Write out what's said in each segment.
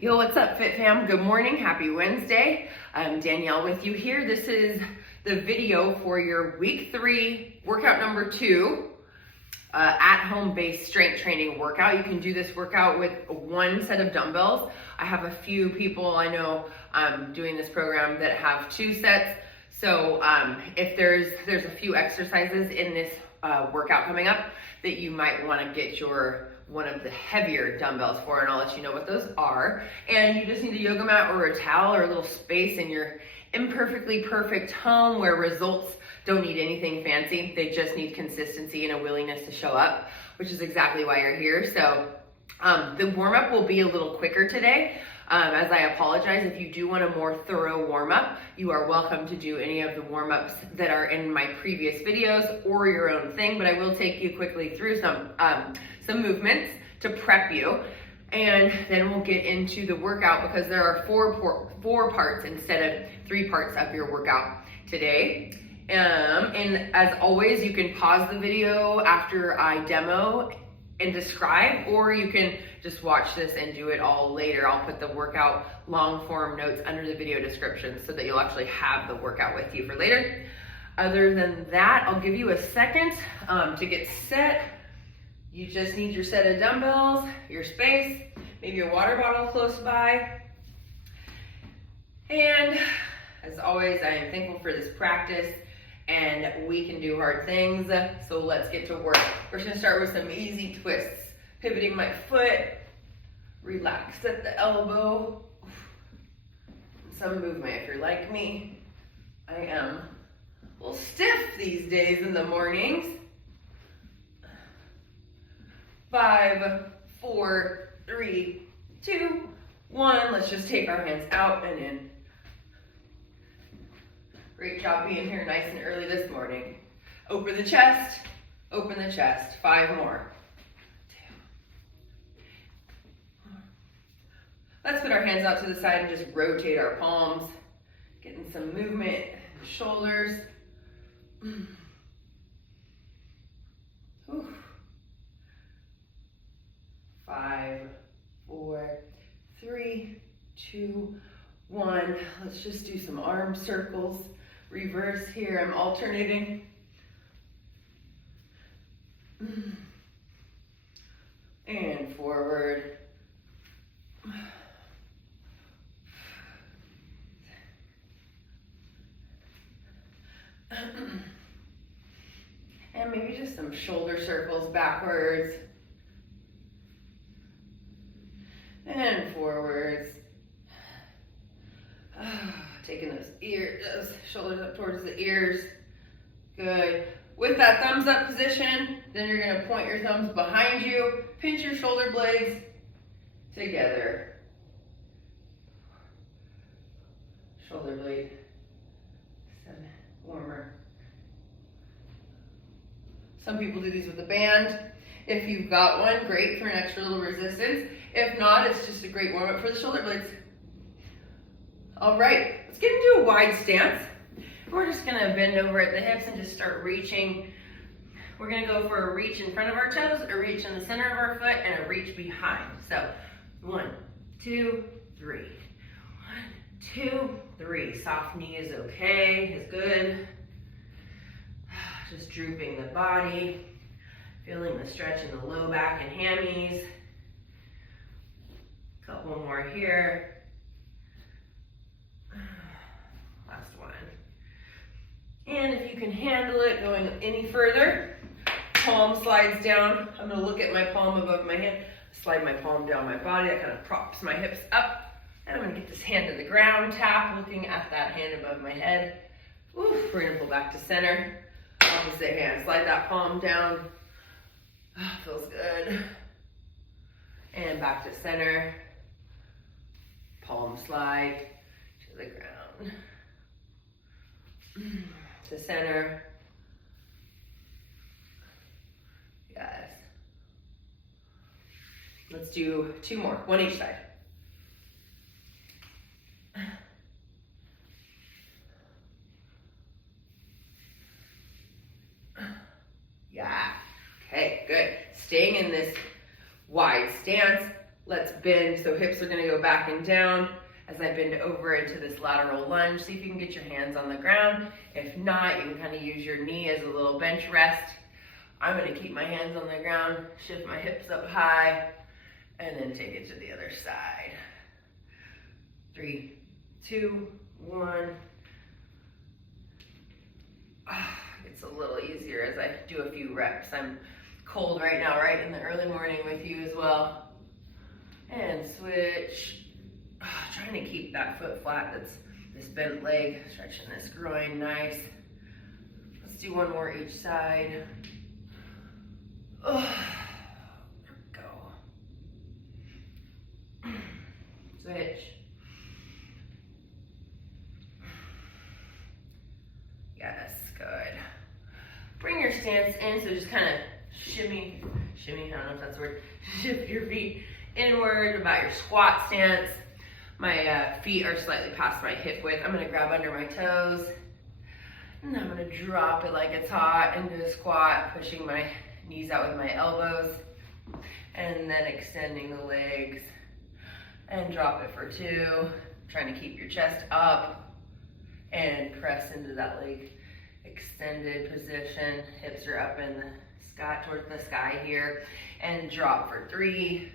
Yo, what's up, Fit Fam? Good morning, happy Wednesday. I'm Danielle with you here. This is the video for your week 3, workout number 2, at-home based strength training workout. You can do this workout with one set of dumbbells. I have a few people I know doing this program that have 2 sets. So if there's a few exercises in this workout coming up that you might want to get one of the heavier dumbbells for, and I'll let you know what those are. And you just need a yoga mat or a towel or a little space in your imperfectly perfect home where results don't need anything fancy. They just need consistency and a willingness to show up, which is exactly why you're here. So the warm-up will be a little quicker today. As I apologize, if you do want a more thorough warm-up, you are welcome to do any of the warm-ups that are in my previous videos or your own thing, but I will take you quickly through some movements to prep you, and then we'll get into the workout because there are four parts instead of 3 parts of your workout today. And as always, you can pause the video after I demo and describe, or you can just watch this and do it all later. I'll put the workout long form notes under the video description so that you'll actually have the workout with you for later. Other than that, I'll give you a second to get set. You just need your set of dumbbells, your space, maybe a water bottle close by. And as always, I am thankful for this practice, and we can do hard things. So let's get to work. We're just gonna start with some easy twists. Pivoting my foot, relaxed at the elbow. Some movement, if you're like me. I am a little stiff these days in the mornings. 5, 4, 3, 2, 1. Let's just take our hands out and in. Great job being here nice and early this morning. Open the chest, open the chest. 5 more. 2. Let's put our hands out to the side and just rotate our palms. Getting some movement in the shoulders. Ooh. 5, 4, 3, 2, 1. Let's just do some arm circles. Reverse here. I'm alternating. And forward. And maybe just some shoulder circles backwards. And forwards. Taking those shoulders up towards the ears. Good. With that thumbs up position, then you're gonna point your thumbs behind you, pinch your shoulder blades together. Shoulder blade, warmer. Some people do these with a band. If you've got one, great for an extra little resistance. If not, it's just a great warm up for the shoulder blades. All right, let's get into a wide stance. We're just gonna bend over at the hips and just start reaching. We're gonna go for a reach in front of our toes, a reach in the center of our foot, and a reach behind. So 1, 2, 3. 1, 2, 3. Soft knee is okay, is good. Just drooping the body, feeling the stretch in the low back and hammies. Couple more here. Last one. And if you can handle it, going any further, palm slides down. I'm gonna look at my palm above my hand, slide my palm down my body. That kind of props my hips up. And I'm gonna get this hand to the ground, tap, looking at that hand above my head. Ooh, we're gonna pull back to center. Opposite hand, slide that palm down. Oh, feels good. And back to center. Palm slide to the ground. To center. Yes. Let's do 2 more, 1 each side. Yeah. Okay, good. Staying in this wide stance. Let's bend, so hips are gonna go back and down as I bend over into this lateral lunge. See if you can get your hands on the ground. If not, you can kind of use your knee as a little bench rest. I'm gonna keep my hands on the ground, shift my hips up high, and then take it to the other side. 3, 2, 1. It's a little easier as I do a few reps. I'm cold right now, right in the early morning with you as well. And switch. Trying to keep that foot flat. That's this bent leg, stretching this groin, nice. Let's do one more each side. There we go. Switch. Yes, good. Bring your stance in, so just kind of shimmy, I don't know if that's a word, shift your feet inward about your squat stance. My feet are slightly past my hip width. I'm gonna grab under my toes, and I'm gonna drop it like it's hot into a squat, pushing my knees out with my elbows, and then extending the legs, and drop it for 2. Trying to keep your chest up, and press into that leg extended position. Hips are up in the sky, towards the sky here, and drop for 3,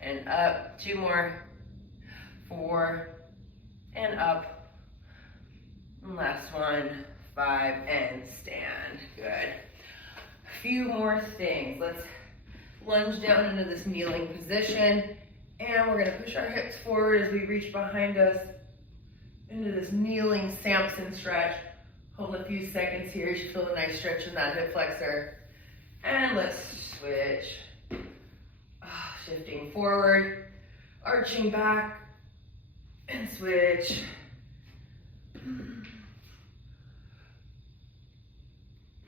and up. 2 more, 4, and up. And last one, 5, and stand. Good. A few more things. Let's lunge down into this kneeling position, and we're gonna push our hips forward as we reach behind us into this kneeling Samson stretch. Hold a few seconds here. You should feel a nice stretch in that hip flexor. And let's switch. Shifting forward, arching back, and switch.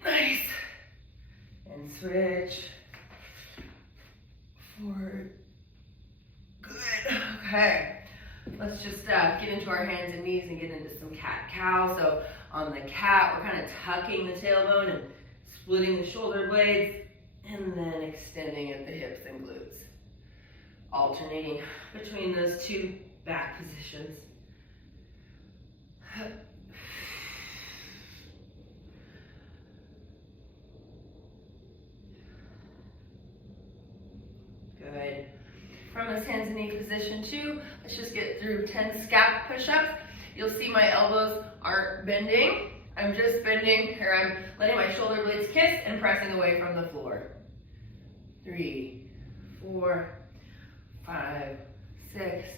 Nice. And switch. Forward. Good. Okay. Let's just get into our hands and knees and get into some cat-cow. So on the cat, we're kind of tucking the tailbone and splitting the shoulder blades, and then extending at the hips and glutes. Alternating between those 2 back positions. Good. From this hands and knee position 2, let's just get through 10 scap push-ups. You'll see my elbows aren't bending. I'm just bending, or I'm letting my shoulder blades kiss and pressing away from the floor. 3, 4, 5, 6,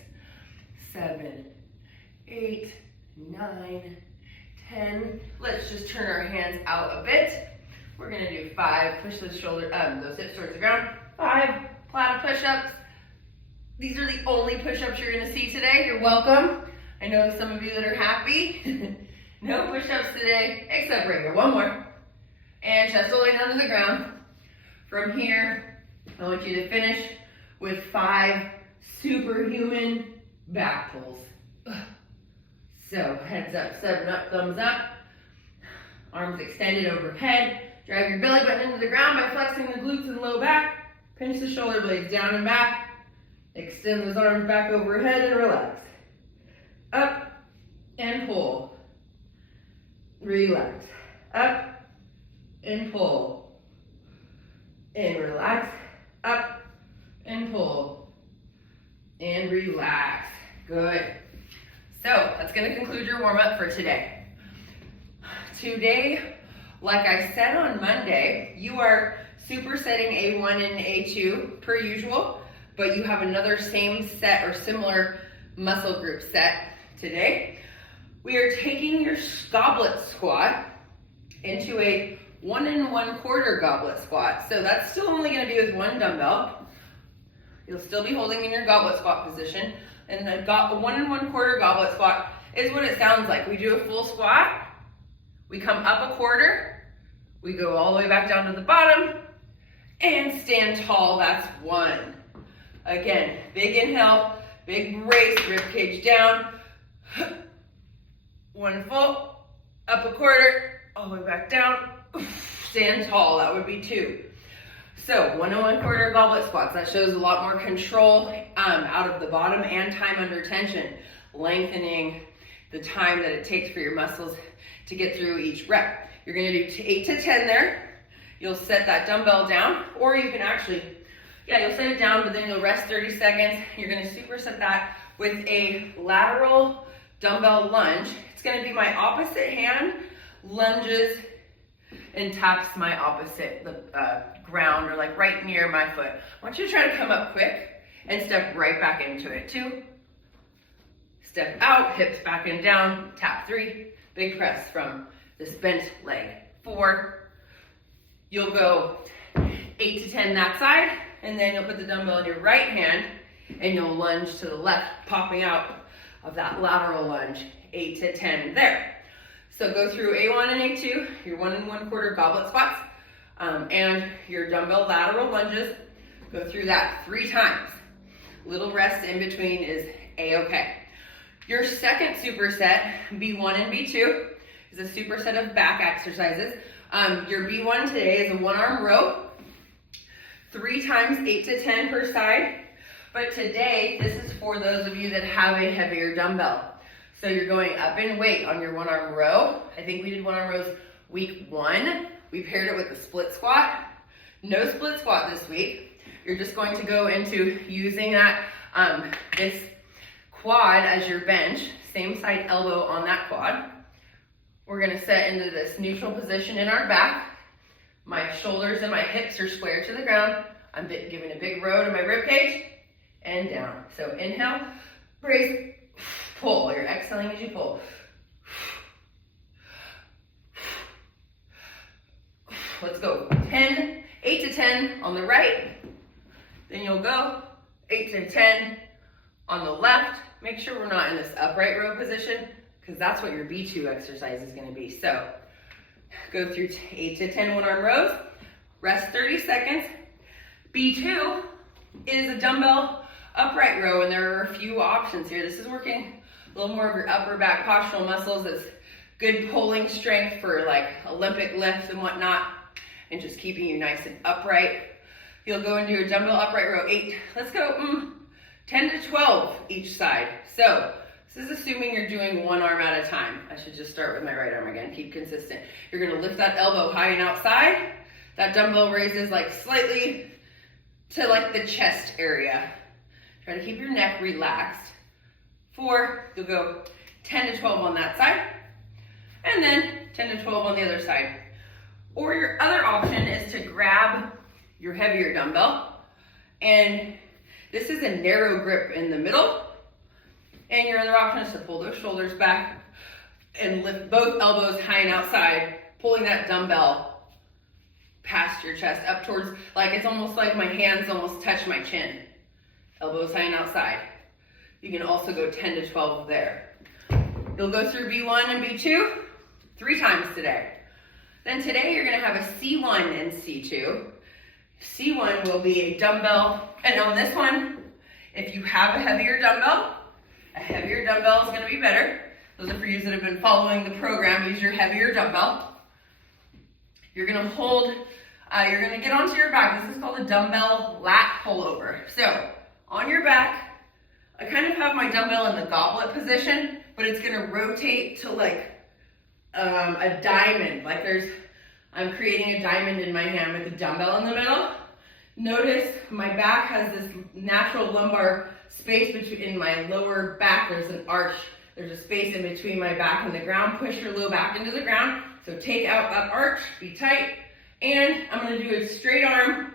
7, 8, 9, 10. Let's just turn our hands out a bit. We're gonna do 5, push those those hips towards the ground. 5 platter push-ups. These are the only push-ups you're gonna see today. You're welcome. I know some of you that are happy. No push-ups today, except right here. 1 more. And chest all the way down to the ground. From here, I want you to finish with 5 superhuman back pulls. So heads up, 7 up, thumbs up. Arms extended overhead. Drive your belly button into the ground by flexing the glutes and low back. Pinch the shoulder blades down and back. Extend those arms back overhead and relax. Up and pull. Relax. Up and pull. And relax. Up and pull. And relax. Good. So that's going to conclude your warm-up for today. Today, like I said on Monday, you are supersetting A1 and A2 per usual, but you have another same set or similar muscle group set today. We are taking your goblet squat into a 1 1/4 goblet squat. So that's still only going to be with 1 dumbbell. You'll still be holding in your goblet squat position. And the 1 1/4 goblet squat is what it sounds like. We do a full squat. We come up a quarter. We go all the way back down to the bottom and stand tall. That's 1. Again, big inhale, big raise, rib cage down. 1 full, up a quarter, all the way back down. Stand tall, that would be 2. So 1 1/4 goblet squats, that shows a lot more control out of the bottom and time under tension, lengthening the time that it takes for your muscles to get through each rep. You're gonna do 8 to 10 there. You'll set that dumbbell down, or you can actually, you'll set it down, but then you'll rest 30 seconds. You're gonna superset that with a lateral dumbbell lunge. It's gonna be my opposite hand, lunges and taps my opposite, the ground, or like right near my foot. I want you to try to come up quick and step right back into it. 2, step out, hips back and down, tap. 3, big press from this bent leg. 4, you'll go 8 to 10 that side, and then you'll put the dumbbell in your right hand and you'll lunge to the left, popping out of that lateral lunge. 8 to 10 there. So go through A1 and A2, your 1 1/4 goblet squats, and your dumbbell lateral lunges. Go through that 3 times. Little rest in between is A-okay. Your second superset, B1 and B2, is a superset of back exercises. Your B1 today is a 1-arm row, 3 times 8 to 10 per side. But today, this is for those of you that have a heavier dumbbell. So you're going up in weight on your 1-arm row. I think we did 1-arm rows week 1. We paired it with a split squat. No split squat this week. You're just going to go into using that this quad as your bench, same side elbow on that quad. We're gonna set into this neutral position in our back. My shoulders and my hips are square to the ground. I'm giving a big row to my rib cage and down. So inhale, brace, pull. You're exhaling as you pull. Let's go. 8 to 10 on the right. Then you'll go 8 to 10 on the left. Make sure we're not in this upright row position, because that's what your B2 exercise is going to be. So go through 8 to 10 1-arm rows. Rest 30 seconds. B2 is a dumbbell upright row, and there are a few options here. This is working a little more of your upper back postural muscles. It's good pulling strength for like Olympic lifts and whatnot, and just keeping you nice and upright. You'll go into a dumbbell upright row 8. Let's go 10 to 12 each side. So this is assuming you're doing 1 arm at a time. I should just start with my right arm again. Keep consistent. You're gonna lift that elbow high and outside. That dumbbell raises like slightly to like the chest area. Try to keep your neck relaxed. 4, you'll go 10 to 12 on that side, and then 10 to 12 on the other side. Or your other option is to grab your heavier dumbbell, and this is a narrow grip in the middle, and your other option is to pull those shoulders back and lift both elbows high and outside, pulling that dumbbell past your chest up towards, like it's almost like my hands almost touch my chin. Elbows high and outside. You can also go 10 to 12 there. You'll go through B1 and B2 3 times today. Then today you're gonna have a C1 and C2. C1 will be a dumbbell, and on this one, if you have a heavier dumbbell is gonna be better. Those are for you that have been following the program. Use your heavier dumbbell. You're gonna hold, you're gonna get onto your back. This is called a dumbbell lat pull-over. So on your back, I kind of have my dumbbell in the goblet position, but it's gonna rotate to like a diamond. Like I'm creating a diamond in my hand with a dumbbell in the middle. Notice my back has this natural lumbar space in my lower back. There's an arch. There's a space in between my back and the ground. Push your low back into the ground. So take out that arch, be tight. And I'm gonna do a straight arm,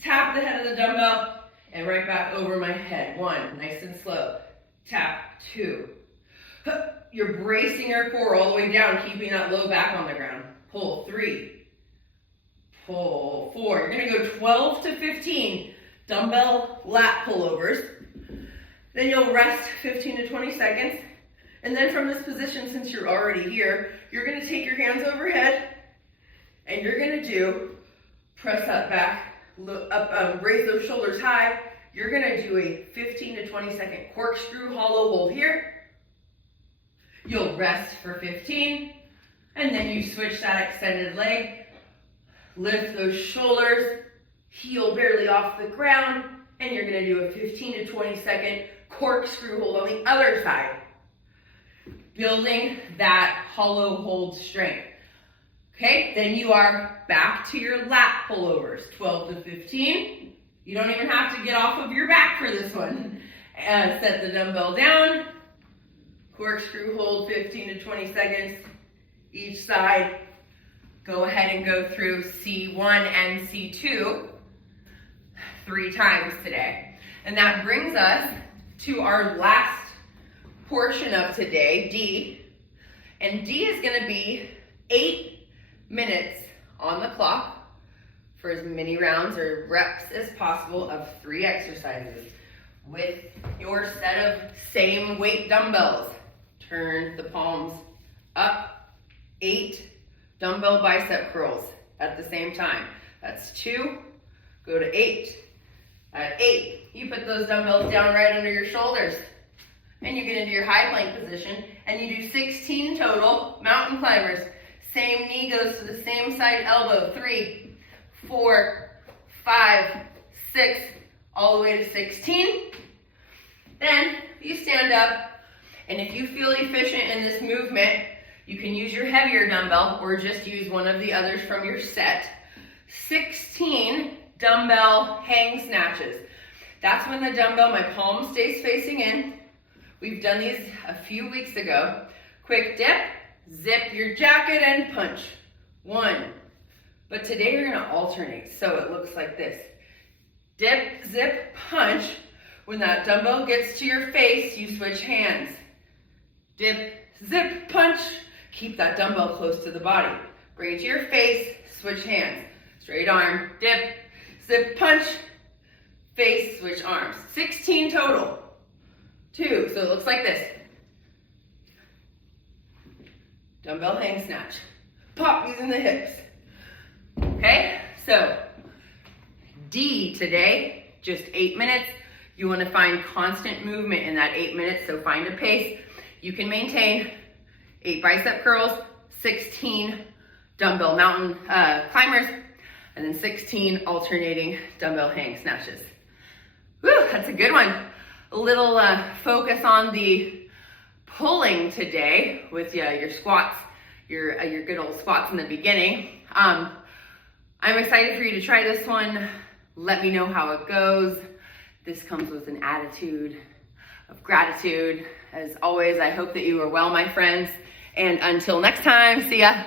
tap the head of the dumbbell, and right back over my head. 1, nice and slow. Tap. 2. You're bracing your core all the way down, keeping that low back on the ground. Pull. 3. Pull. 4. You're gonna go 12 to 15 dumbbell lat pullovers. Then you'll rest 15 to 20 seconds. And then from this position, since you're already here, you're gonna take your hands overhead, and you're gonna do press up back, raise those shoulders high. You're gonna do a 15 to 20 second corkscrew hollow hold here. You'll rest for 15, and then you switch that extended leg. Lift those shoulders, heel barely off the ground, and you're gonna do a 15 to 20 second corkscrew hold on the other side. Building that hollow hold strength. Okay, then you are back to your lat pullovers, 12 to 15. You don't even have to get off of your back for this one. Set the dumbbell down, corkscrew hold 15 to 20 seconds each side. Go ahead and go through C1 and C2 3 times today. And that brings us to our last portion of today, D. And D is gonna be 8 minutes on the clock for as many rounds or reps as possible of 3 exercises with your set of same weight dumbbells. Turn the palms up, 8 dumbbell bicep curls at the same time. That's 2, go to 8. At 8, you put those dumbbells down right under your shoulders and you get into your high plank position and you do 16 total mountain climbers. Same knee goes to the same side elbow. 3, 4, 5, 6, all the way to 16. Then you stand up, and if you feel efficient in this movement, you can use your heavier dumbbell or just use one of the others from your set. 16 dumbbell hang snatches. That's when the dumbbell, my palm stays facing in. We've done these a few weeks ago. Quick dip, zip your jacket and punch. 1. But today we're gonna alternate, so it looks like this. Dip, zip, punch. When that dumbbell gets to your face, you switch hands. Dip, zip, punch. Keep that dumbbell close to the body. Bring it to your face, switch hands. Straight arm, dip, zip, punch. Face, switch arms. 16 total. 2, so it looks like this. Dumbbell hang snatch. Pop using the hips. Okay, so D today, just 8 minutes. You want to find constant movement in that 8 minutes, so find a pace. You can maintain 8 bicep curls, 16 dumbbell mountain climbers, and then 16 alternating dumbbell hang snatches. Whew, that's a good one. A little focus on the pulling today with your squats, your good old squats in the beginning. I'm excited for you to try this one. Let me know how it goes. This comes with an attitude of gratitude. As always, I hope that you are well, my friends. And until next time, see ya.